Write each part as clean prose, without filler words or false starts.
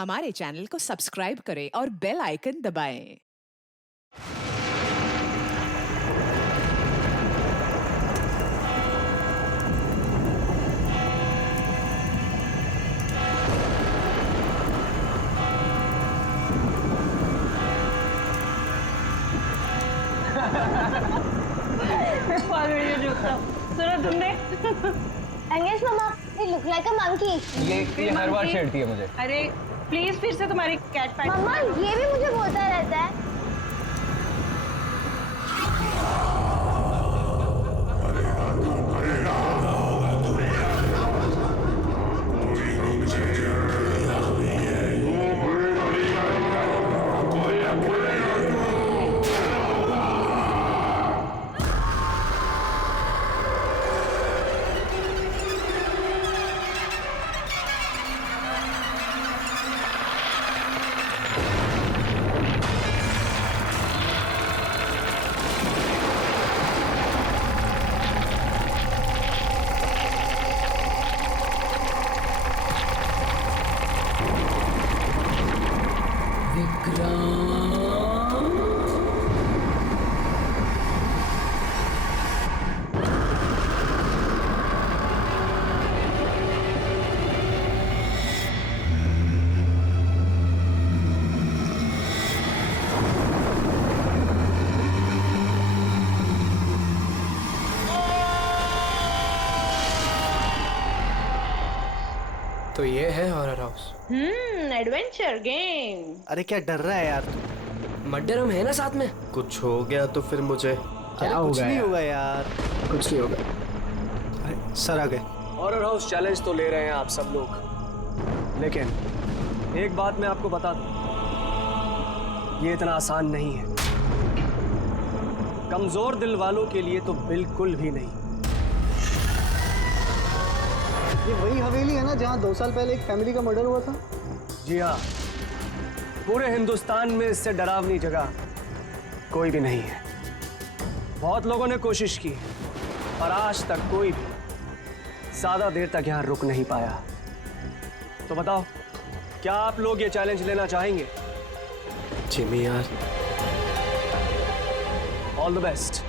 हमारे चैनल को सब्सक्राइब करें और बेल आइकन दबाएं। सुना तुमने? Engage mama, he look like a monkey. ये हर बार छेड़ती है मुझे। अरे प्लीज फिर से तुम्हारी कैट पैट। मम्मा ये भी मुझे बोलता रहता है। तो ये है हॉरर हाउस। Adventure game. अरे क्या डर रहा है यार तू? मर्डर हम है ना साथ में। कुछ हो गया तो फिर मुझे क्या कुछ होगा नहीं यार? होगा यार। कुछ नहीं होगा। अरे सर आ गए। हॉरर हाउस चैलेंज तो ले रहे हैं आप सब लोग, लेकिन एक बात मैं आपको बता दूं, ये इतना आसान नहीं है। कमजोर दिल वालों के लिए तो बिल्कुल भी नहीं। ये वही हवेली है ना जहाँ 2 साल पहले एक फैमिली का मर्डर हुआ था? जी हाँ, पूरे हिंदुस्तान में इससे डरावनी जगह कोई भी नहीं है। बहुत लोगों ने कोशिश की और आज तक कोई भी ज्यादा देर तक यहाँ रुक नहीं पाया। तो बताओ, क्या आप लोग ये चैलेंज लेना चाहेंगे? जिमी यार, ऑल द बेस्ट।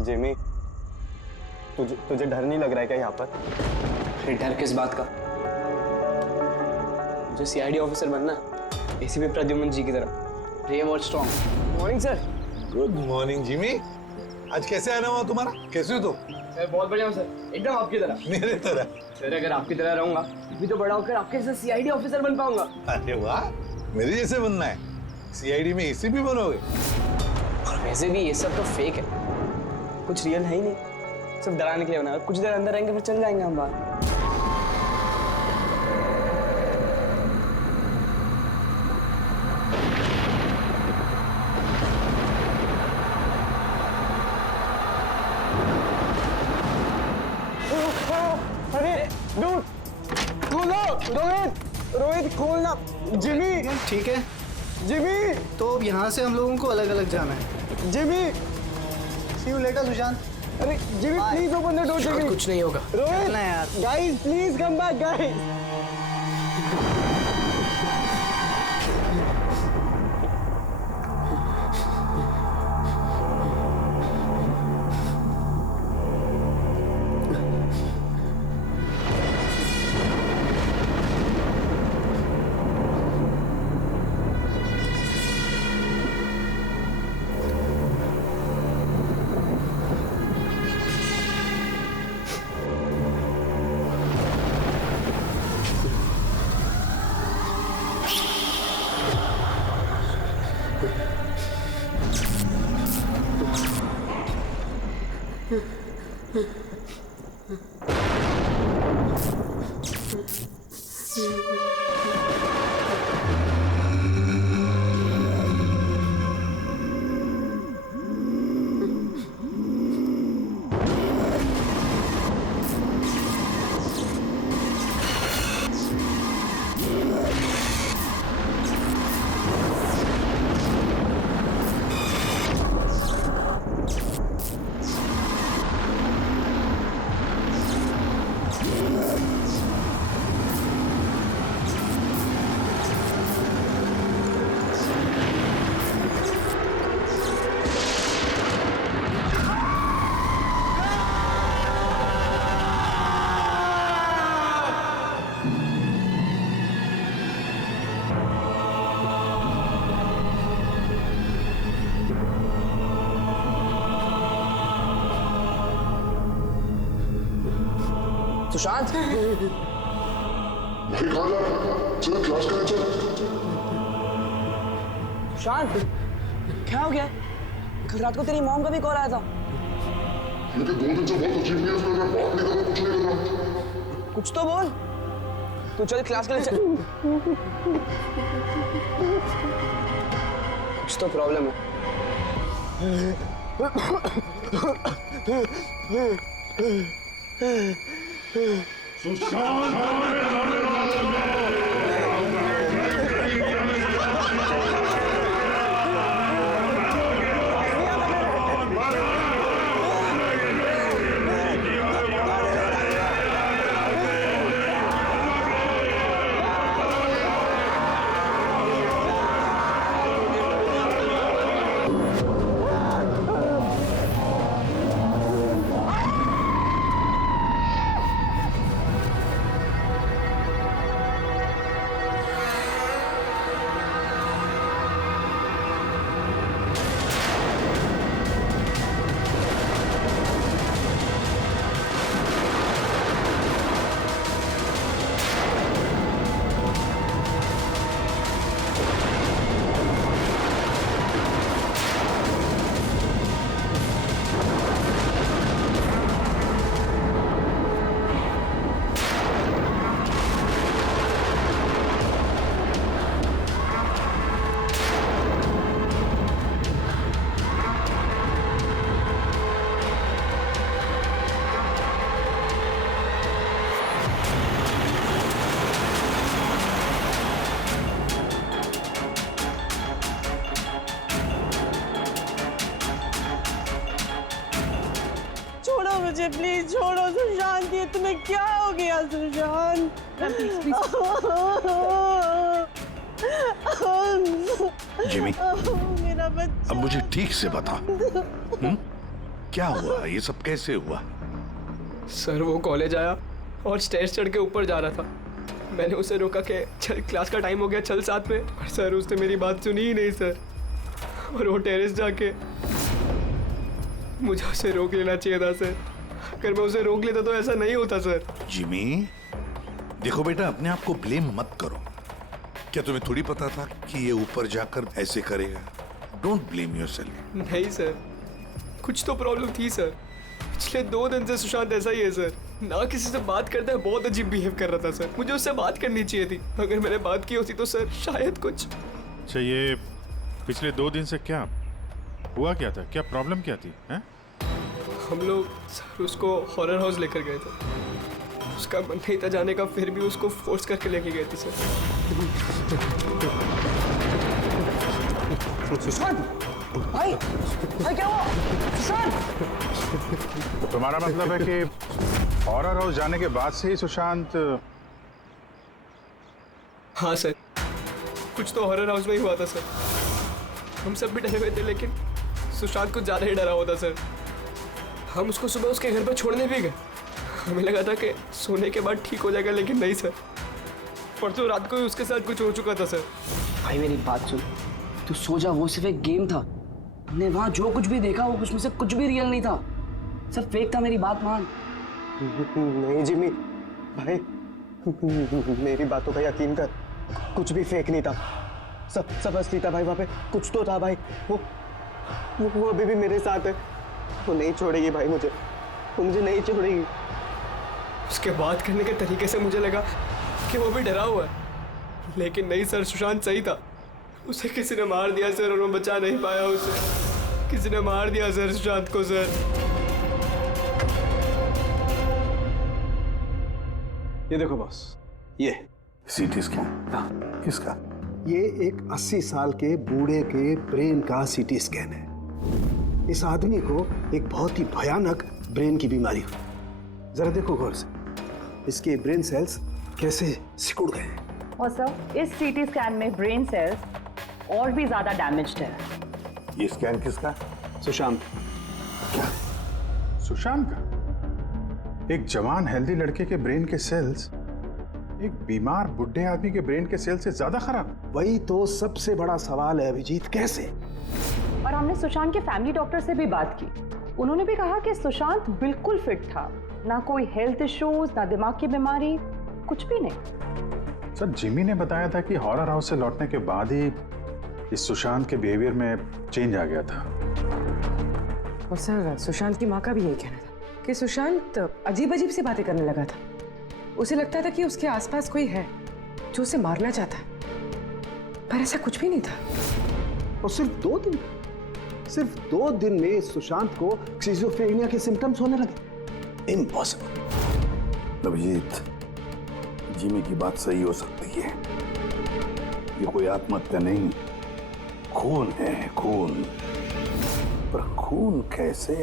जिमी, तुझे डर नहीं लग रहा है क्या यहाँ पर? अरे डर किस बात का? मुझे सीआईडी ऑफिसर बनना है, एसीपी प्रद्युम्न जी की तरह। ब्रेव और strong. Morning sir. Good morning Jimmy. आज कैसे आना हुआ तुम्हारा? कैसे हो तुम? सर बहुत बढ़िया हूँ सर, एकदम आपकी तरह। मेरे तरह? सर अगर आपकी तरह रहूंगा भी तो बड़ा होकर आपके जैसे सीआईडी ऑफिसर बन पाऊंगा। अरे वाह, मेरे जैसे बनना है? सीआईडी में एसीपी बनोगे? और वैसे भी ये सब तो फेक है, कुछ रियल है ही नहीं, सिर्फ डराने के लिए बना है। कुछ देर अंदर रहेंगे फिर चल जाएंगे हम बाहर। अरे रोहित खोलना। जिमी। ठीक है जिमी। तो अब यहाँ से हम लोगों को अलग अलग जाना है। Jimmy. See you later, Sushant. अरे Jimmy please open the door. Jimmy कुछ नहीं होगा। रोहित चलना है यार। Guys please come back guys. Sushant भाई कहाँ जा रहा है? चल क्लास करें चल। सुशांत क्या हो गया? कल रात को तेरी मॉम का भी कॉल आया था। मुझे 2 दिन से बहुत अजीब न्यूज़ लग रहा है, बात नहीं कर रहा, कुछ नहीं कर रहा। कुछ तो बोल। तू चल क्लास के लिए चल। कुछ तो प्रॉब्लम है। मुझे प्लीज छोड़ो सुशांत, ये तुम्हें क्या हो गया सुशांत? जिमी मेरा बच्चा। अब मुझे ठीक से बता, क्या हुआ? ये सब कैसे हुआ? सर वो कॉलेज आया और स्टेज चढ़ के ऊपर जा रहा था। मैंने उसे रोका कि चल क्लास का टाइम हो गया, चल साथ में। पर सर उसने मेरी बात सुनी ही नहीं सर। और वो टेरेस जाके मुझे उसे रोक लेना चाहिए था सर। अगर मैं उसे रोक लेता तो ऐसा नहीं होता सर। जिमी देखो बेटा, अपने आप को ब्लेम मत करो। क्या तुम्हें थोड़ी पता था कि ये ऊपर जाकर ऐसे करेगा? Don't blame yourself. नहीं सर, कुछ तो प्रॉब्लम थी सर। पिछले 2 दिन से सुशांत ऐसा ही है सर। ना किसी से बात करता है, बहुत अजीब बिहेव कर रहा था सर। मुझे उससे बात करनी चाहिए थी। अगर मैंने बात की होती तो सर शायद कुछ। अच्छा ये पिछले 2 दिन से क्या हुआ, क्या था, क्या प्रॉब्लम क्या थी? हैं? हम लोग सर उसको हॉरर हाउस लेकर गए थे। उसका मन नहीं था जाने का, फिर भी उसको फोर्स करके लेके गए थे सर। सुशांत भाई, भाई क्या हुआ? सुशांत तो तुम्हारा मतलब है कि हॉरर हाउस जाने के बाद से ही सुशांत? हाँ सर, कुछ तो हॉरर हाउस में ही हुआ था सर। हम सब भी डरे हुए थे, लेकिन सुशांत कुछ ज्यादा ही डरा हुआ था सर। हम उसको सुबह उसके घर पर छोड़ने भी गए। हमें लगा था कि सोने के बाद ठीक हो जाएगा, लेकिन नहीं सर। परसों रात को ही उसके साथ कुछ हो चुका था सर। भाई मेरी बात सुन, तू सो जा। वो सिर्फ एक गेम था। हमने वहाँ जो कुछ भी देखा वो उसमें से कुछ भी रियल नहीं था, सब फेक था। मेरी बात मान। नहीं जिमी भाई, मेरी बातों का यकीन कर। कुछ भी फेक नहीं था, सब असली था भाई। वहाँ पे कुछ तो था भाई। वो अभी भी मेरे साथ है। वो नहीं छोड़ेगी भाई मुझे, वो मुझे नहीं छोड़ेगी। उसके बात करने के तरीके से मुझे लगा कि वो भी डरा हुआ है, लेकिन नहीं सर, सुशांत सही था। उसे किसी ने मार दिया सर, और मैं बचा नहीं पाया उसे। किसी ने मार दिया सर सुशांत को सर। ये देखो बॉस, ये सीटी स्कैन किसका? ये एक 80 साल के बूढ़े के ब्रेन का सीटी स्कैन है। इस आदमी को एक बहुत ही भयानक ब्रेन की बीमारी हुई। जरा देखो गौर से, इसके ब्रेन सेल्स कैसे सिकुड़ गए हैं। और सर इस सीटी स्कैन में ब्रेन सेल्स और भी ज्यादा डैमेज्ड है। ये स्कैन किसका? सुशांत। क्या? सुशांत का? एक जवान हेल्दी लड़के के ब्रेन के सेल्स एक बीमार बुढ़े आदमी के ब्रेन के सेल से ज्यादा खराब? वही तो सबसे बड़ा सवाल है अभिजीत, कैसे? और हमने सुशांत के फैमिली डॉक्टर से भी बात की। उन्होंने भी कहा कि सुशांत बिल्कुल फिट था ना कोई हेल्थ इश्यूज, ना दिमाग की बीमारी, कुछ भी नहीं। सर जिमी ने बताया था कि हॉरर हाउस से लौटने के बाद ही इस सुशांत के बिहेवियर में चेंज आ गया था। और सर सुशांत की माँ का भी यही कहना था कि सुशांत अजीब अजीब सी बातें करने लगा था। उसे लगता था कि उसके आसपास कोई है जो उसे मारना चाहता है, पर ऐसा कुछ भी नहीं था। और सिर्फ 2 दिन में सुशांत को स्किज़ोफ्रेनिया के सिम्टम्स होने लगे। इम्पॉसिबल। अभिजीत, जिमी की बात सही हो सकती है। ये कोई आत्महत्या नहीं, खून है, खून। पर खून कैसे?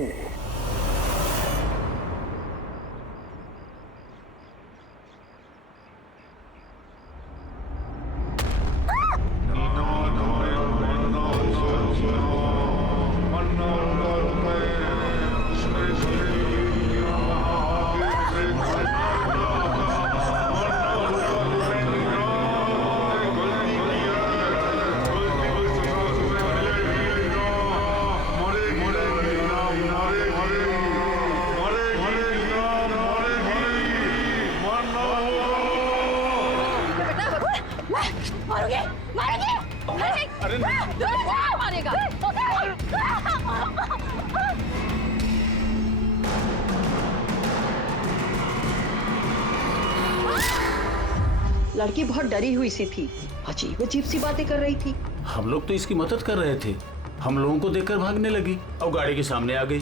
लड़की बहुत डरी हुई सी थी, अजीब अजीब सी बातें कर रही थी। हम लोग तो इसकी मदद कर रहे थे, हम लोगों को देखकर भागने लगी और गाड़ी के सामने आ गई।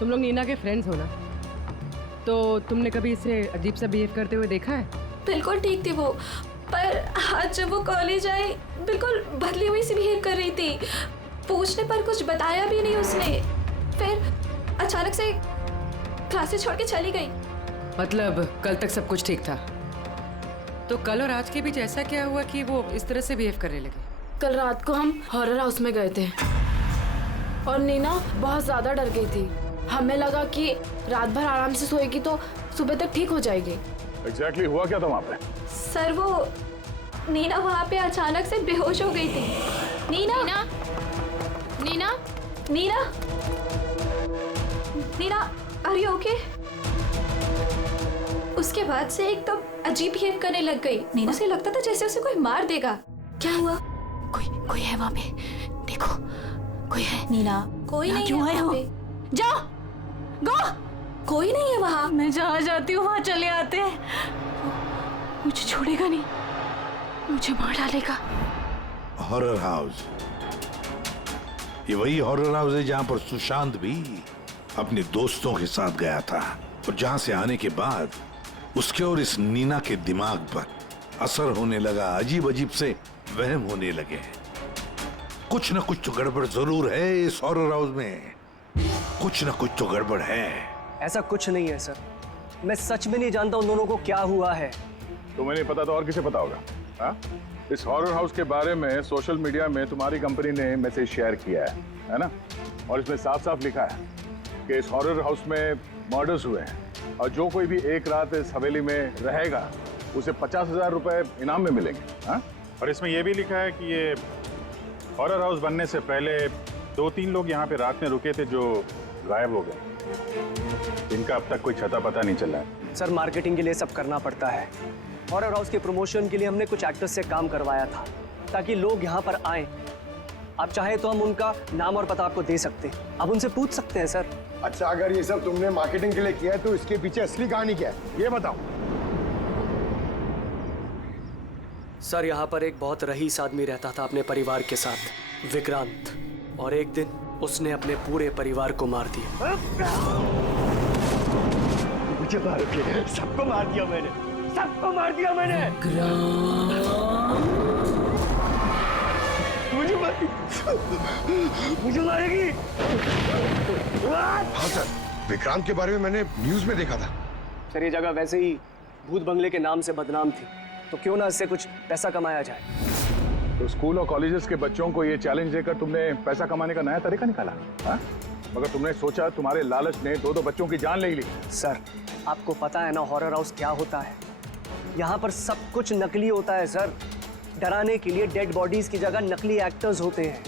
तुम लोग नीना के फ्रेंड्स हो ना, तो तुमने कभी इसे अजीब सा बिहेव करते हुए देखा है? बिल्कुल ठीक थी वो, पर आज जब वो कॉलेज आई बिल्कुल बदली हुई सी बिहेव कर रही थी। पूछने पर कुछ बताया भी नहीं उसने, फिर अचानक से क्लासेस छोड़ के चली गई। मतलब कल तक सब कुछ ठीक था, तो कल और आज के बीच ऐसा क्या हुआ कि वो इस तरह से बिहेव करने लगे? कल रात को हम हॉरर हाउस में गए थे और नीना बहुत ज्यादा डर गई थी। हमें लगा कि रात भर आराम से सोएगी तो सुबह तक ठीक हो जाएगी। एग्जैक्टली हुआ क्या था वहाँ पे? सर वो नीना वहाँ पे अचानक से बेहोश हो गई थी। Neena Neena Neena Neena Neena are you okay? उसके बाद से एकदम अजीब बिहेव करने लग गई। उसे लगता था जैसे उसे कोई मार देगा। क्या हुआ? कोई है वहाँ पे, देखो कोई है। नीना कोई नहीं है वहाँ पे। जाओ गो, कोई नहीं है वहाँ। मैं जहाँ जाती हूँ वहाँ चले आते हैं। मुझे छोड़ेगा नहीं, मुझे मार डालेगा। हॉरर हाउस, ये वही हॉरर हाउस है जहाँ पर सुशांत भी अपने दोस्तों के साथ गया था और जहाँ से आने के बाद उसके और इस नीना के दिमाग पर असर होने लगा। अजीब अजीब से वहम होने लगे। कुछ न कुछ तो गड़बड़ जरूर है इस हॉरर हाउस में, कुछ न कुछ तो गड़बड़ है। ऐसा कुछ नहीं है सर, मैं सच में नहीं जानता उन दोनों को क्या हुआ है। तुम्हें नहीं पता तो और किसे पता होगा? हाँ? इस हॉरर हाउस के बारे में सोशल मीडिया में तुम्हारी कंपनी ने मैसेज शेयर किया है ना? और इसमें साफ साफ लिखा है कि इस हॉरर हाउस में मर्डर्स हुए हैं और जो कोई भी एक रात इस हवेली में रहेगा उसे 50,000 रुपए इनाम में मिलेंगे। हाँ? और इसमें यह भी लिखा है कि ये हॉरर हाउस बनने से पहले 2-3 लोग यहाँ पे रात में रुके थे जो गायब हो गए। इनका अब तक कोई छता पता नहीं चला है। सर मार्केटिंग के लिए सब करना पड़ता है। हॉरर हाउस के प्रमोशन के लिए हमने कुछ एक्टर्स से काम करवाया था ताकि लोग यहाँ पर आए। आप चाहे तो हम उनका नाम और पता आपको दे सकते हैं, आप उनसे पूछ सकते हैं सर। अच्छा, अगर ये सब तुमने मार्केटिंग के लिए किया है तो इसके पीछे असली कहानी क्या है ये बताओ। सर यहाँ पर एक बहुत रईस आदमी रहता था अपने परिवार के साथ, विक्रांत, और एक दिन उसने अपने पूरे परिवार को मार दिया। मुझे मार दिया, सबको मार दिया मैंने, सबको मार दिया मैंने। मुझे मारेगी। हाँ सर, विक्रांत के बारे में मैंने न्यूज में देखा था। सर ये जगह वैसे ही भूत बंगले के नाम से बदनाम थी, तो क्यों ना इससे कुछ पैसा कमाया जाए। तो स्कूल और कॉलेजेस के बच्चों को ये चैलेंज देकर तुमने पैसा कमाने का नया तरीका निकाला। हाँ? मगर तुमने सोचा तुम्हारे लालच ने 2-2 बच्चों की जान ले ली। सर आपको पता है ना हॉरर हाउस क्या होता है? यहाँ पर सब कुछ नकली होता है सर। डराने के लिए डेड बॉडीज की जगह नकली एक्टर्स होते हैं,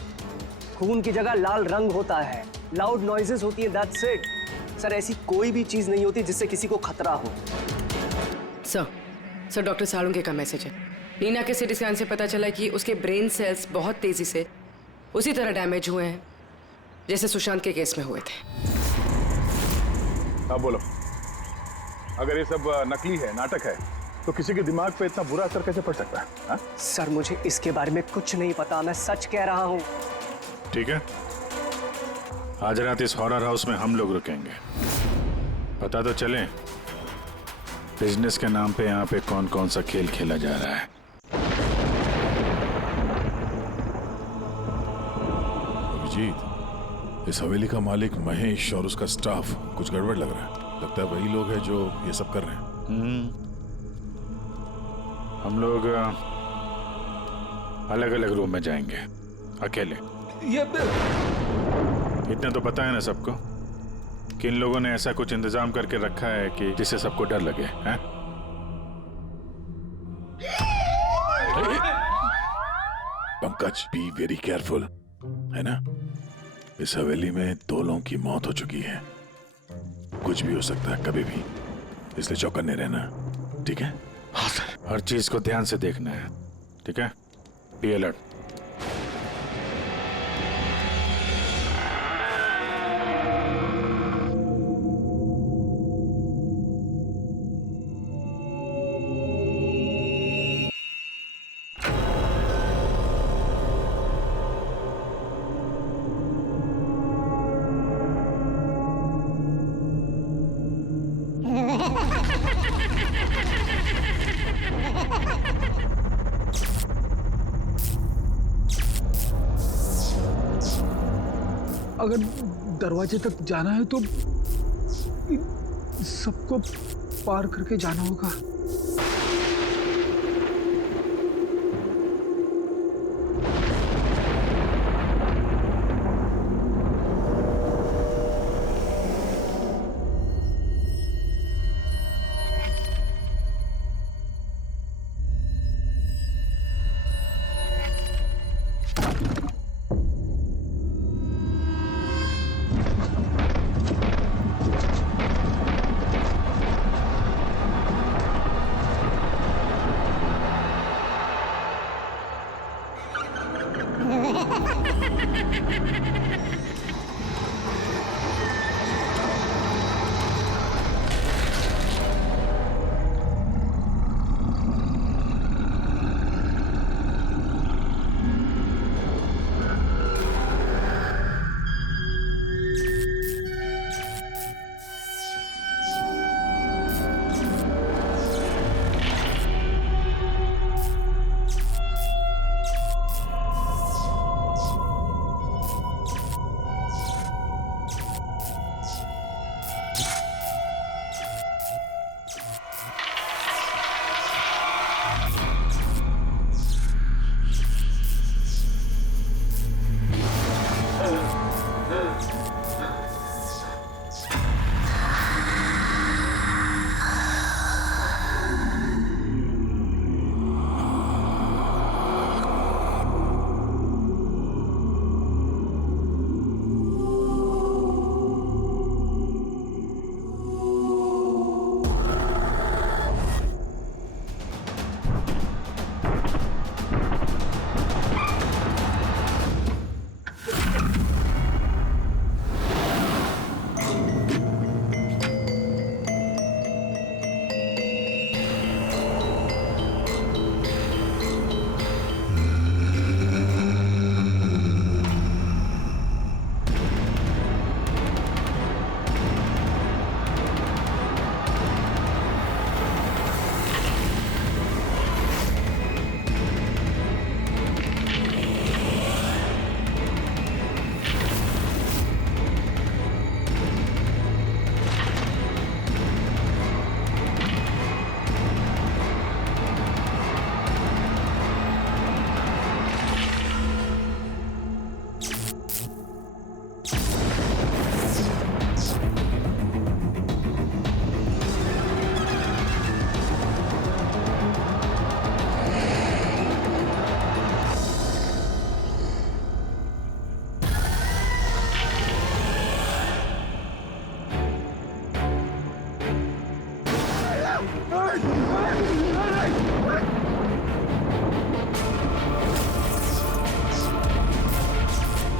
खून की जगह लाल रंग होता है, लाउड नॉइजेस होती है, दैट्स इट। सर ऐसी कोई भी चीज नहीं होती जिससे किसी को खतरा हो। सर डॉक्टर सालुंके का मैसेज है। नीना के सीटी स्कैन से पता चला कि उसके ब्रेन सेल्स बहुत तेजी से उसी तरह डैमेज हुए हैं जैसे सुशांत के केस में हुए थे। अब बोलो, अगर ये सब नकली है, नाटक है, तो किसी के दिमाग पे इतना बुरा असर कैसे पड़ सकता है? हा? सर मुझे इसके बारे में कुछ नहीं पता, मैं सच कह रहा हूँ। ठीक है, आज रात इस हॉरर हाउस में हम लोग रुकेंगे। पता तो चले बिजनेस के नाम पे यहाँ पे कौन कौन सा खेल खेला जा रहा है। अभिजीत, इस हवेली का मालिक महेश और उसका स्टाफ कुछ गड़बड़ लग रहा है। लगता है वही लोग हैं जो ये सब कर रहे हैं। हम लोग अलग अलग रूम में जाएंगे, अकेले। इतना तो पता है ना सबको कि इन लोगों ने ऐसा कुछ इंतजाम करके रखा है कि जिससे सबको डर लगे, हैं? पंकज, बी वेरी केयरफुल, है ना? इस हवेली में 2 लोगों की मौत हो चुकी है, कुछ भी हो सकता है कभी भी, इसलिए चौकन्ने रहना, ठीक है? हाँ सर। हर चीज को ध्यान से देखना है, ठीक है? Be alert. अगर दरवाजे तक जाना है तो सबको पार करके जाना होगा।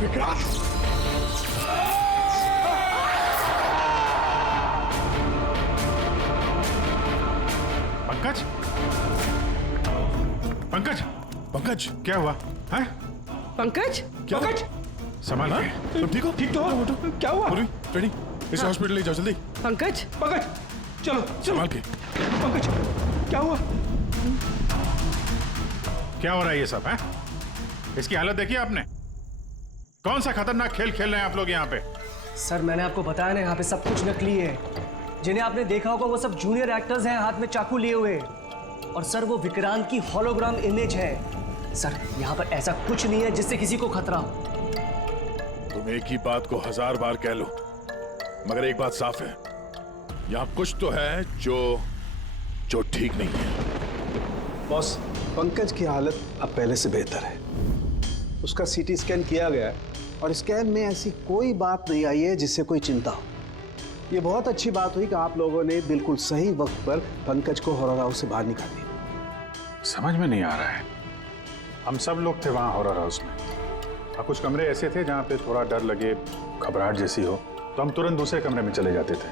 विक्रांत! पंकज, पंकज, पंकज, क्या हुआ? है? पंकज, पंकज, संभाल के। तुम ठीक हो? ठीक तो हो? क्या हुआ? रेडी, इसे हॉस्पिटल ले जाओ जल्दी। पंकज, पंकज, चलो संभाल के। पंकज, क्या हुआ? क्या हो रहा है ये सब? है? इसकी हालत देखी आपने? कौन सा खतरनाक खेल खेल रहे हैं आप लोग यहाँ पे? सर मैंने आपको बताया ना, यहाँ पे सब कुछ नकली है। जिन्हें आपने देखा होगा वो सब जूनियर एक्टर्स हैं, हाथ में चाकू लिए हुए। और सर वो विक्रांत की होलोग्राम इमेज है। सर यहाँ पर ऐसा कुछ नहीं है जिससे किसी को खतरा हो। तुम एक ही बात को 1000 बार कह लो, मगर एक बात साफ है, यहाँ कुछ तो है जो ठीक नहीं है। बॉस, पंकज की हालत अब पहले से बेहतर है। उसका सीटी स्कैन किया गया है और स्कैन में ऐसी कोई बात नहीं आई है जिससे कोई चिंता हो। ये बहुत अच्छी बात हुई कि आप लोगों ने बिल्कुल सही वक्त पर पंकज को हॉरर हाउस से बाहर निकाल दिया। समझ में नहीं आ रहा है। हम सब लोग थे वहाँ हॉरर हाउस में, और कुछ कमरे ऐसे थे जहाँ पे थोड़ा डर लगे, घबराहट जैसी हो, तो हम तुरंत दूसरे कमरे में चले जाते थे।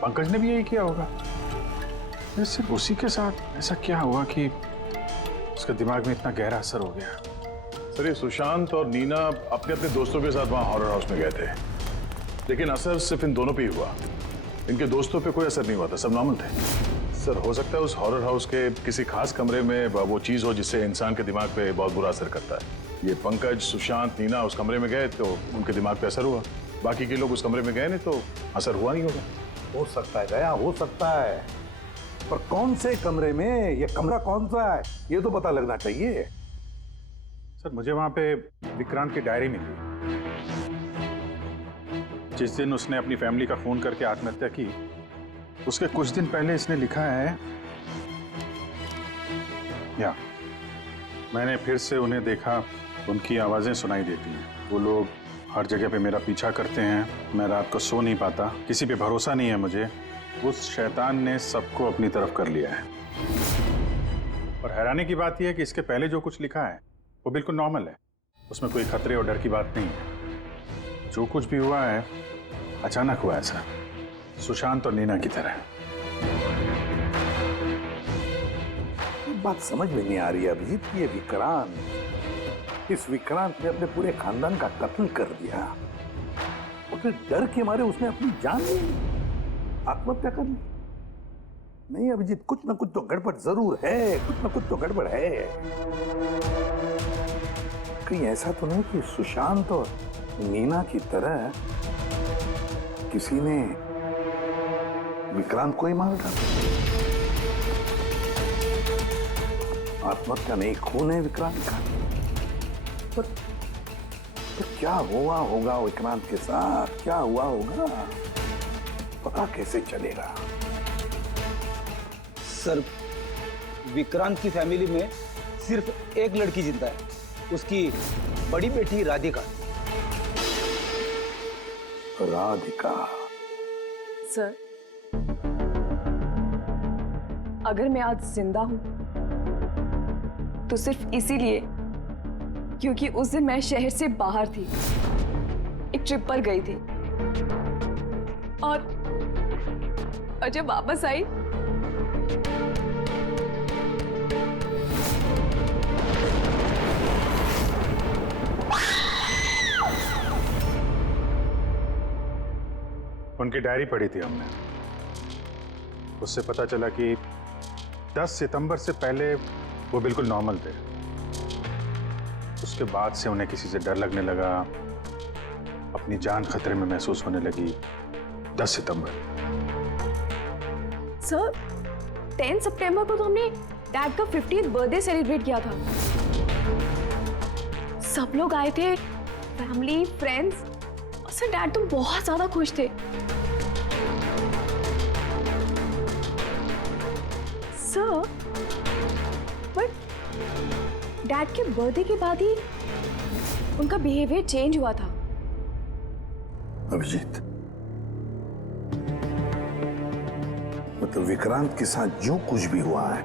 पंकज ने भी यही किया होगा। फिर सिर्फ उसी के साथ ऐसा क्या हुआ कि उसके दिमाग में इतना गहरा असर हो गया? सर ये सुशांत और नीना अपने अपने दोस्तों के साथ वहाँ हॉरर हाउस में गए थे, लेकिन असर सिर्फ इन दोनों पे ही हुआ। इनके दोस्तों पे कोई असर नहीं हुआ था, सब नॉर्मल थे। सर हो सकता है उस हॉरर हाउस के किसी खास कमरे में वो चीज़ हो जिससे इंसान के दिमाग पे बहुत बुरा असर करता है। ये पंकज, सुशांत, नीना उस कमरे में गए तो उनके दिमाग पे असर हुआ। बाकी के लोग उस कमरे में गए नहीं तो असर हुआ नहीं होगा। हो सकता है गया, हो सकता है, पर कौन से कमरे में, ये कमरा कौन सा है, ये तो पता लगना चाहिए। सर मुझे वहाँ पे विक्रांत की डायरी मिली। जिस दिन उसने अपनी फैमिली का फोन करके आत्महत्या की, उसके कुछ दिन पहले इसने लिखा है, या मैंने फिर से उन्हें देखा, उनकी आवाजें सुनाई देती हैं। वो लोग हर जगह पे मेरा पीछा करते हैं, मैं रात को सो नहीं पाता, किसी पे भरोसा नहीं है मुझे। उस शैतान ने सबको अपनी तरफ कर लिया है। और हैरानी की बात यह है कि इसके पहले जो कुछ लिखा है वो बिल्कुल नॉर्मल है, उसमें कोई खतरे और डर की बात नहीं है। जो कुछ भी हुआ है अचानक हुआ, ऐसा सुशांत और नीना की तरह। बात समझ में नहीं आ रही है अभिजीत, ये विक्रांत, इस विक्रांत ने अपने पूरे खानदान का कत्ल कर दिया और फिर डर के मारे उसने अपनी जान ली, आत्महत्या कर ली। नहीं अभिजीत, कुछ ना कुछ तो गड़बड़ जरूर है, कुछ ना कुछ तो गड़बड़ है। कहीं ऐसा तो नहीं कि सुशांत और नीना की तरह किसी ने विक्रांत को ही मार डाला? आत्महत्या नहीं, खून है विक्रांत का। पर क्या हुआ होगा विक्रांत के साथ, क्या हुआ होगा, पता कैसे चलेगा? सर, विक्रांत की फैमिली में सिर्फ एक लड़की जिंदा है, उसकी बड़ी बेटी राधिका। राधिका? सर, अगर मैं आज जिंदा हूं तो सिर्फ इसीलिए क्योंकि उस दिन मैं शहर से बाहर थी, एक ट्रिप पर गई थी, और जब वापस आई उनकी डायरी पढ़ी थी हमने, उससे पता चला कि 10 सितंबर से पहले वो बिल्कुल नॉर्मल थे। उसके बाद से उन्हें किसी से डर लगने लगा, अपनी जान खतरे में महसूस होने लगी। 10 सितंबर। सर, 10 सितंबर को तो हमने डैड का 50th बर्थडे सेलिब्रेट किया था। सब लोग आए थे, फैमिली, फ्रेंड्स, और सर डैड तो बहुत ज्यादा खुश थे। सर, बट डैड के बर्थडे के बाद ही उनका बिहेवियर चेंज हुआ था। तो विक्रांत के साथ जो कुछ भी हुआ है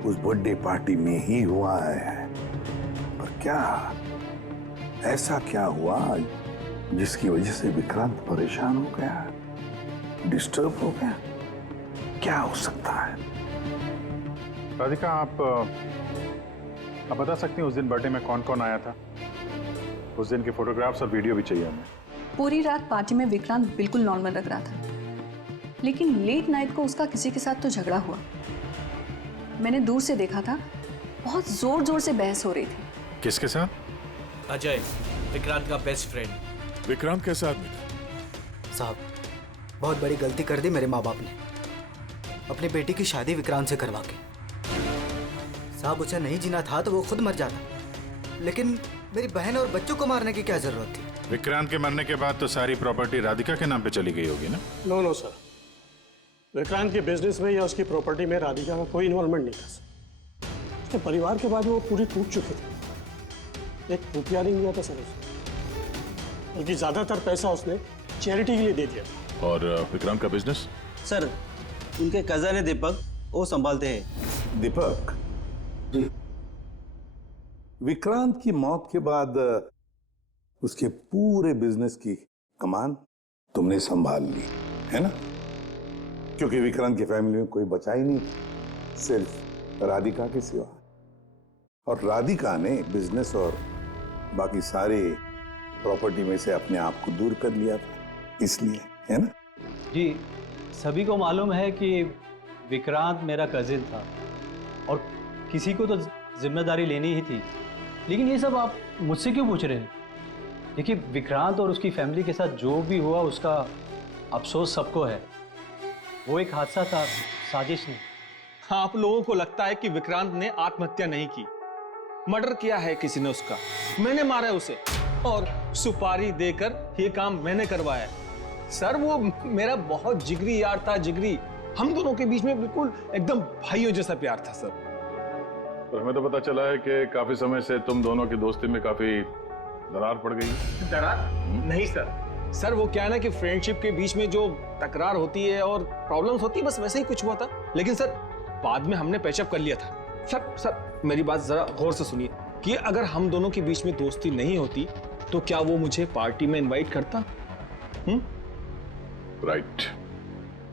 उस बर्थडे पार्टी में ही हुआ है। पर क्या ऐसा क्या हुआ जिसकी वजह से विक्रांत परेशान हो गया, डिस्टर्ब हो गया? क्या हो सकता है? राधिका, आप बता सकती हैं उस दिन बर्थडे में कौन कौन आया था? उस दिन के फोटोग्राफ्स और वीडियो भी चाहिए हमें। पूरी रात पार्टी में विक्रांत बिल्कुल नॉर्मल लग रहा था, लेकिन लेट नाइट को उसका किसी के साथ तो झगड़ा हुआ। मैंने दूर से देखा था, बहुत जोर जोर से बहस हो रही थी। किसके साथ? अजय, विक्रांत का बेस्ट फ्रेंड। विक्रांत कैसा आदमी था? साहब, बहुत बड़ी गलती कर दी मेरे माँ बाप ने, अपनी बेटी की शादी विक्रांत से करवा के। साहब, उसे नहीं जीना था तो वो खुद मर जाता, लेकिन मेरी बहन और बच्चों को मारने की क्या जरूरत थी? विक्रांत के मरने के बाद तो सारी प्रॉपर्टी राधिका के नाम पे चली गई होगी ना? नो सर, विक्रांत के बिजनेस में या उसकी प्रॉपर्टी में राधिका का कोई इन्वॉल्वमेंट नहीं था सर। उसके परिवार के बाद वो पूरी टूट चुकी थी। एक रुपया नहीं दिया था सर उसने, बल्कि ज्यादातर पैसा उसने चैरिटी के लिए दे दिया था। और विक्रांत का बिजनेस? सर, उनके कजन है दीपक, वो संभालते हैं। दीपक जी, विक्रांत की मौत के बाद उसके पूरे बिजनेस की कमान तुमने संभाल ली है ना? क्योंकि विक्रांत की फैमिली में कोई बचा ही नहीं था, सिर्फ राधिका के सिवा। और राधिका ने बिजनेस और बाकी सारे प्रॉपर्टी में से अपने आप को दूर कर लिया था, इसलिए, है ना? जी, सभी को मालूम है कि विक्रांत मेरा कजिन था और किसी को तो जिम्मेदारी लेनी ही थी, लेकिन ये सब आप मुझसे क्यों पूछ रहे हैं? देखिए, विक्रांत और उसकी फैमिली के साथ जो भी हुआ उसका अफसोस सबको है। वो एक हादसा था, साजिश नहीं। आप लोगों को लगता है कि विक्रांत ने आत्महत्या नहीं की, मर्डर किया है किसी ने उसका। मैंने मारा है उसे और सुपारी देकर ये काम मैंने करवाया है। सर, वो मेरा बहुत जिगरी यार था, जिगरी। हम दोनों के बीच में बिल्कुल एकदम भाइयों जैसा प्यार था सर। और हमें तो पता चला है कि काफी समय से तुम दोनों की दोस्ती में काफी दरार पड़ गई है। दरार? नहीं सर। सर, वो क्या है ना कि फ्रेंडशिप के बीच में जो तकरार होती है और प्रॉब्लम्स होती है, बस वैसे ही कुछ हुआ था। लेकिन सर, बाद में हमने पैचअप कर लिया था। सर मेरी बात जरा गौर से सुनिए कि अगर हम दोनों के बीच में दोस्ती नहीं होती तो क्या वो मुझे पार्टी में इनवाइट करता? राइट।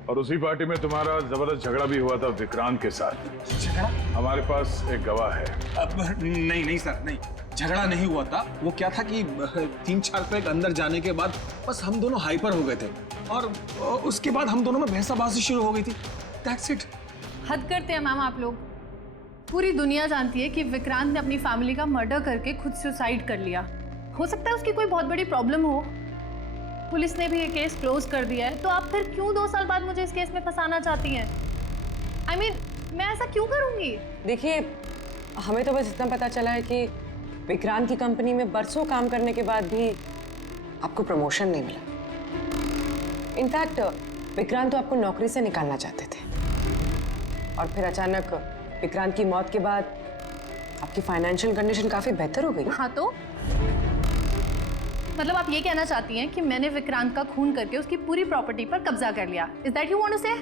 और उसी पार्टी में तुम्हारा जबरदस्त झगड़ा भी हुआ था विक्रांत के साथ। झगड़ा? हमारे पास एक गवाह है। नहीं सर, नहीं, झगड़ा नहीं हुआ था। वो क्या था कि 3-4 पैक अंदर जाने के बाद बस हम दोनों हाइपर हो गए थे और उसके बाद हम दोनों में बहसाबाजी शुरू हो गई थी। That's it. हद करते हैं मैम आप लोग। पूरी दुनिया जानती है कि विक्रांत ने अपनी फैमिली का मर्डर करके खुद सुसाइड कर लिया। हो सकता है उसकी कोई बहुत बड़ी प्रॉब्लम हो, पुलिस ने भी ये केस क्लोज कर दिया है, तो आप फिर क्यों 2 साल बाद मुझे इस केस में फंसाना चाहती हैं? I mean, मैं ऐसा क्यों करूंगी? देखिए, हमें तो बस इतना पता चला है कि विक्रांत की कंपनी में बरसों काम करने के बाद भी आपको प्रमोशन नहीं मिला। इनफैक्ट विक्रांत तो आपको नौकरी से निकालना चाहते थे, और फिर अचानक विक्रांत की मौत के बाद आपकी फाइनेंशियल कंडीशन काफी बेहतर हो गई। हाँ, तो मतलब आप ये कहना चाहती हैं कि मैंने विक्रांत का खून करके उसकी पूरी प्रॉपर्टी पर कब्जा कर लिया? Is that you want to say?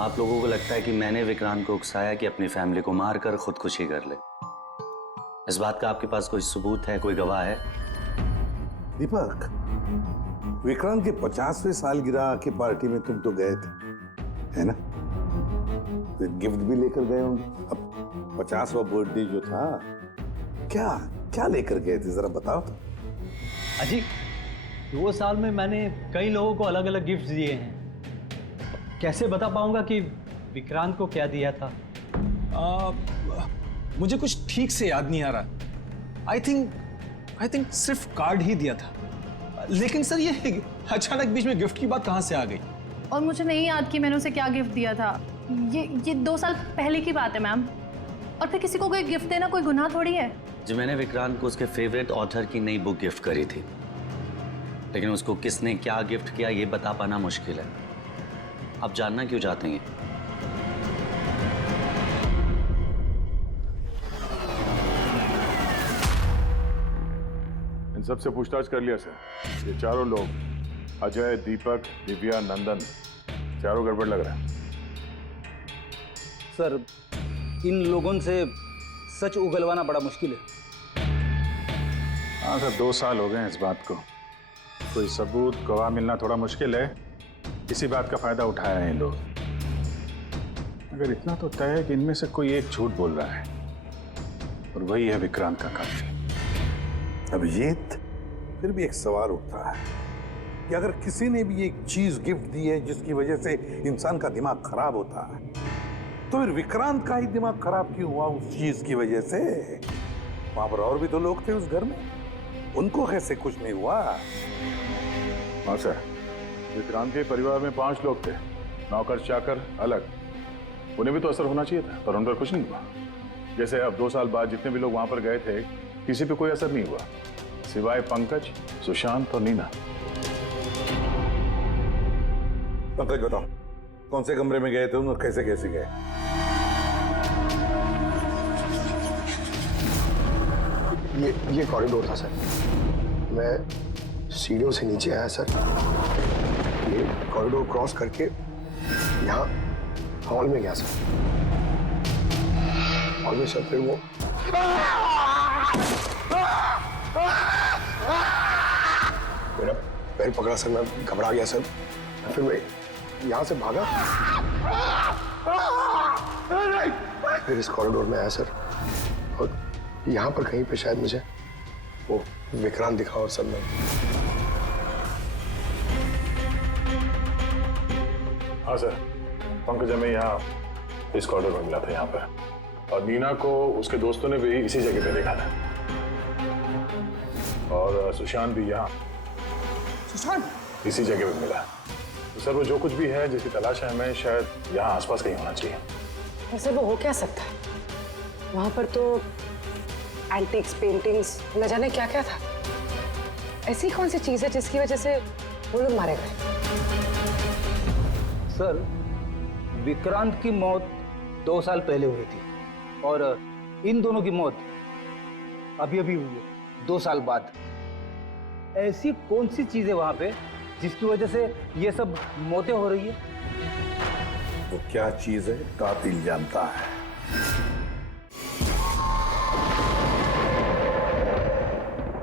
आप लोगों को लगता है कि मैंने विक्रांत को उकसाया कि अपनी फैमिली को मारकर खुदकुशी कर ले? इस बात का आपके पास कोई सबूत है, कोई गवाह है? दीपक, विक्रांत के 50वें सालगिरह की पार्टी में तुम तो गए थे, है ना? गिफ्ट भी लेकर गए होंगे। अब 50वां बर्थडे जो था, क्या क्या लेकर गए थे, जरा बताओ तो। अजी, 2 साल में मैंने कई लोगों को अलग अलग गिफ्ट दिए हैं। कैसे बता पाऊंगा कि विक्रांत को क्या दिया था? मुझे कुछ ठीक से याद नहीं आ रहा। आई थिंक सिर्फ कार्ड ही दिया था। लेकिन सर, ये अचानक बीच में गिफ्ट की बात कहाँ से आ गई? और मुझे नहीं याद कि मैंने उसे क्या गिफ्ट दिया था। ये 2 साल पहले की बात है मैम। और फिर किसी को कोई गिफ्ट देना कोई गुनाह थोड़ी है। जी, मैंने विक्रांत को उसके फेवरेट ऑथर की नई बुक गिफ्ट करी थी, लेकिन उसको किसने क्या गिफ्ट किया ये बता पाना मुश्किल है। आप जानना क्यों चाहते हैं? इन सबसे पूछताछ कर लिया सर। ये चारों लोग, अजय, दीपक, दिव्या, नंदन, चारों गड़बड़ लग रहा है। सर, इन लोगों से सच उगलवाना बड़ा मुश्किल है। हाँ सर, 2 साल हो गए हैं इस बात को। कोई सबूत गवाह मिलना थोड़ा मुश्किल है। इसी बात का फायदा उठाया है इन लोग। अगर इतना तो तय है कि इनमें से कोई एक झूठ बोल रहा है और वही है विक्रांत का कातिल। अभिजीत, फिर भी एक सवाल उठता है कि अगर किसी ने भी एक चीज गिफ्ट दी है जिसकी वजह से इंसान का दिमाग खराब होता है, तो फिर विक्रांत का ही दिमाग खराब क्यों हुआ उस चीज की वजह से? वहां पर और भी तो लोग थे उस घर में, उनको कैसे कुछ नहीं हुआ? हाँ सर, विक्रांत के परिवार में 5 लोग थे, नौकर चाकर अलग। उन्हें भी तो असर होना चाहिए था, पर उन पर कुछ नहीं हुआ। जैसे अब 2 साल बाद जितने भी लोग वहां पर गए थे, किसी पे कोई असर नहीं हुआ, सिवाय पंकज, सुशांत और नीना। पंकज बताओ, कौन से कमरे में गए थे और कैसे कैसे गए? ये कॉरिडोर था सर। मैं सीढ़ियों से नीचे आया सर, ये कॉरिडोर क्रॉस करके यहाँ हॉल में गया सर। हॉल में सर फिर वो मेरा पैर पकड़ा सर, मैं घबरा गया सर। फिर मैं यहाँ से भागा, फिर इस कॉरिडोर में आया सर, और यहाँ पर कहीं पे शायद मुझे वो विक्रांत दिखा। और सर मैं हाँ सर, पंकज हमें यहाँ इस कॉरिडोर में मिला था यहाँ पर, और नीना को उसके दोस्तों ने भी इसी जगह पे देखा था, और सुशांत भी यहाँ इसी जगह पे मिला। तो सर वो जो कुछ भी है जिसकी तलाश है हमें, शायद यहाँ आसपास कहीं होना चाहिए। वैसे वो हो क्या सकता है? वहां पर तो एंटीक्स, पेंटिंग्स, न जाने क्या क्या था। ऐसी कौन सी चीज है जिसकी वजह से वो लोग मारे गए? सर, विक्रांत की मौत 2 साल पहले हुई थी, और इन दोनों की मौत अभी अभी हुई है 2 साल बाद। ऐसी कौन सी चीज है वहां पे जिसकी वजह से ये सब मौतें हो रही है? वो क्या चीज है कातिल जानता है।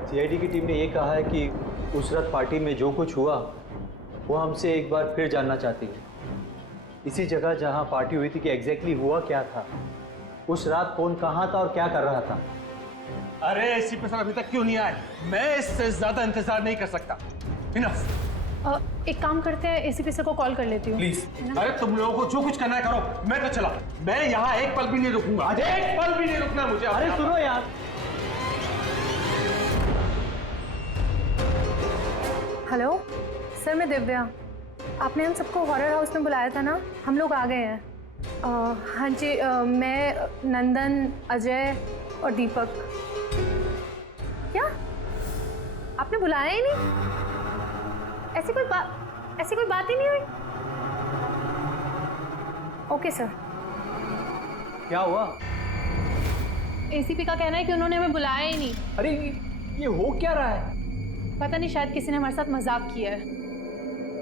सीआईडी की टीम ने ये कहा है कि उस रात पार्टी में जो कुछ हुआ वो हमसे एक बार फिर जानना चाहती है। इसी जगह जहां पार्टी हुई थी कि एग्जैक्टली हुआ क्या था, उस रात कौन कहां था और क्या कर रहा था। अरे एसीपी सर अभी तक क्यों नहीं आए? मैं इससे ज्यादा इंतजार नहीं कर सकता। एक काम करते हैं, एसीपी सर को कॉल कर लेती हूँ। प्लीज। अरे तुम लोगों को जो कुछ करना है करो, मैं तो चला। मैं यहाँ एक पल भी नहीं रुकूंगा, एक पल भी नहीं रुकना मुझे। अरे सुनो यार, हेलो सर, मैं दिव्या। आपने हम सबको हॉरर हाउस में बुलाया था ना, हम लोग आ गए हैं। हाँ जी, मैं, नंदन, अजय और दीपक। क्या आपने बुलाया ही नहीं? ऐसी कोई बात ही नहीं हुई? Okay sir. क्या हुआ? एसीपी का कहना है कि उन्होंने हमें बुलाया ही नहीं। अरे ये हो क्या रहा है? पता नहीं, शायद किसी ने हमारे साथ मजाक किया है।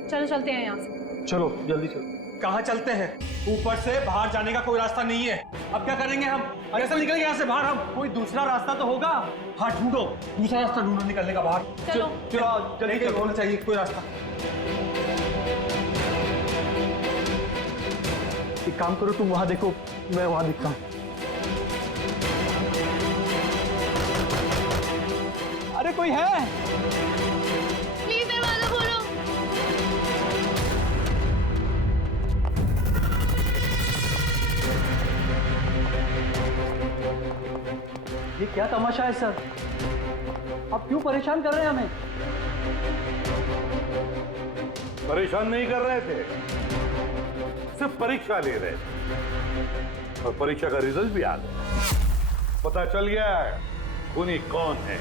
चलो चलते हैं यहाँ से। चलो जल्दी चलो। कहाँ चलते हैं? ऊपर से बाहर जाने का कोई रास्ता नहीं है। अब क्या करेंगे हम? कैसे निकलेंगे यहाँ से बाहर हम? कोई दूसरा रास्ता तो होगा। हाँ ढूंढो, दूसरा रास्ता ढूंढो निकलने का बाहर। चलो चलो जल्दी होना चाहिए कोई रास्ता। एक काम करो, तुम वहां देखो, मैं वहां दिखता हूँ। अरे कोई है? प्लीज दरवाजा खोलो। ये क्या तमाशा है सर? आप क्यों परेशान कर रहे हैं हमें? परेशान नहीं कर रहे थे, सिर्फ परीक्षा ले रहे थे, और परीक्षा का रिजल्ट भी आ गया। पता चल गया है खूनी कौन है।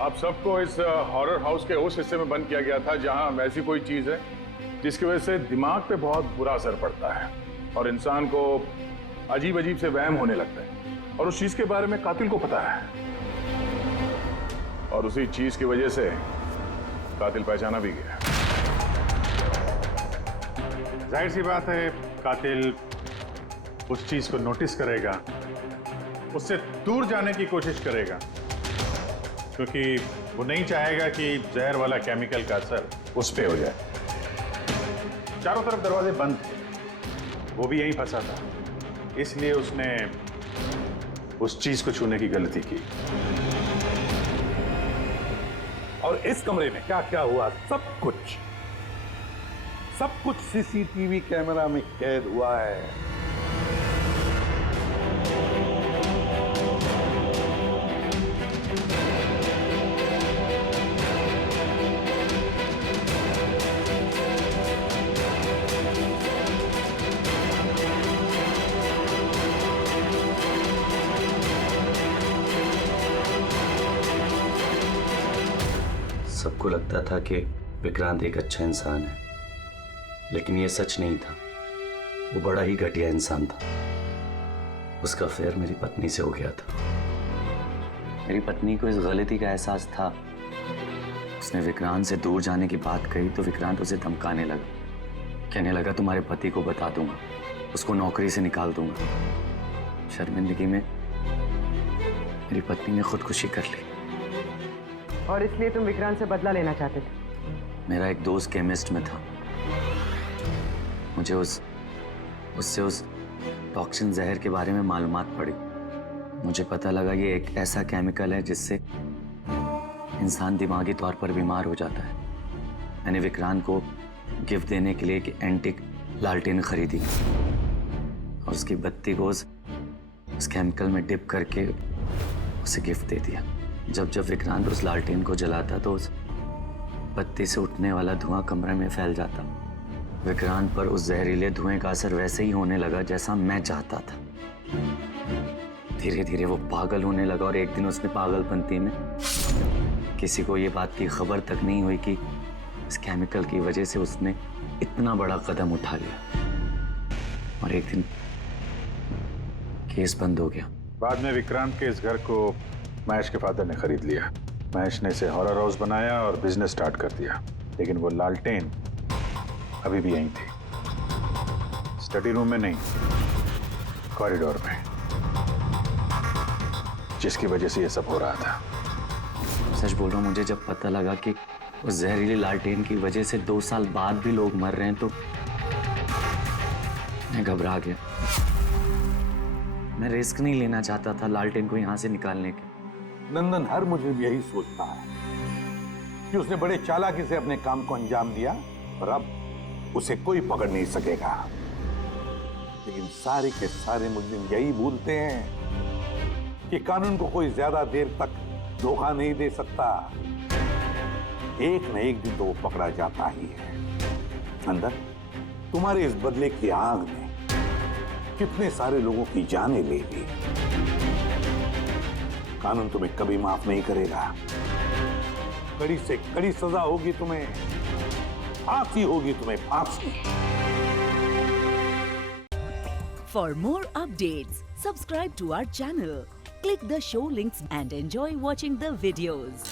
आप सबको इस हॉरर हाउस के उस हिस्से में बंद किया गया था जहां ऐसी कोई चीज है जिसकी वजह से दिमाग पे बहुत बुरा असर पड़ता है और इंसान को अजीब अजीब से वहम होने लगता है, और उस चीज के बारे में कातिल को पता है, और उसी चीज की वजह से कातिल पहचाना भी गया। जाहिर सी बात है कातिल उस चीज को नोटिस करेगा, उससे दूर जाने की कोशिश करेगा, क्योंकि वो नहीं चाहेगा कि जहर वाला केमिकल का असर उस पे हो जाए। चारों तरफ दरवाजे बंद थे, वो भी यहीं फंसा था, इसलिए उसने उस चीज को छूने की गलती की। और इस कमरे में क्या क्या हुआ सब कुछ सीसीटीवी कैमरा में कैद हुआ है। सबको लगता था कि विक्रांत एक अच्छा इंसान है, लेकिन ये सच नहीं था। वो बड़ा ही घटिया इंसान था। उसका अफेयर मेरी पत्नी से हो गया था। मेरी पत्नी को इस गलती का एहसास था। उसने विक्रांत से दूर जाने की बात कही तो विक्रांत उसे धमकाने लगा, कहने लगा तुम्हारे पति को बता दूंगा, उसको नौकरी से निकाल दूंगा। शर्मिंदगी में मेरी पत्नी ने खुदकुशी कर ली। और इसलिए तुम विक्रांत से बदला लेना चाहते थे? मेरा एक दोस्त केमिस्ट में था। मुझे उससे उस टॉक्सिन जहर के बारे में मालूमात पड़ी। मुझे पता लगा ये एक ऐसा केमिकल है जिससे इंसान दिमागी तौर पर बीमार हो जाता है। मैंने विक्रांत को गिफ्ट देने के लिए एक एंटीक लालटेन खरीदी और उसकी बत्ती को उस केमिकल में डिप करके उसे गिफ्ट दे दिया। जब जब विक्रांत उस लालटेन को जलाता तो उस बत्ती से उठने वाला धुआं कमरे में फैल जाता। विक्रांत पर उस जहरीले धुएं का असर वैसे ही होने लगा जैसा मैं चाहता था। धीरे धीरे वो पागल होने लगा और एक दिन उसने पागलपंती में किसी को ये बात की खबर तक नहीं हुई कि इस केमिकल की वजह से उसने इतना बड़ा कदम उठा लिया और एक दिन केस बंद हो गया। बाद में विक्रांत के इस घर को महेश के फादर ने खरीद लिया। महेश ने इसे हॉरर हाउस बनाया और बिजनेस स्टार्ट कर दिया, लेकिन वो लालटेन अभी भी यहीं थी। स्टडी रूम में नहीं, कॉरिडोर में, जिसकी वजह से ये सब हो रहा था। सच बोल रहा हूँ, मुझे जब पता लगा कि उस जहरीली लालटेन की वजह से 2 साल बाद भी लोग मर रहे हैं तो मैं घबरा गया। मैं रिस्क नहीं लेना चाहता था लालटेन को यहाँ से निकालने के। नंदन हर मुझे यही सोचता है कि उसने बड़े चालाकी से अपने काम को अंजाम दिया और अब उसे कोई पकड़ नहीं सकेगा। लेकिन सारे के सारे मुजरिम यही भूलते हैं कि कानून को कोई ज्यादा देर तक धोखा नहीं दे सकता। एक न एक दिन तो वो पकड़ा जाता ही है। नंदन, तुम्हारे इस बदले की आग ने कितने सारे लोगों की जानें ले ली। कानून तुम्हें कभी माफ नहीं करेगा। कड़ी से कड़ी सजा होगी तुम्हें, फांसी होगी तुम्हें, फांसी। For more updates, subscribe to our channel, click the show links and enjoy watching the videos.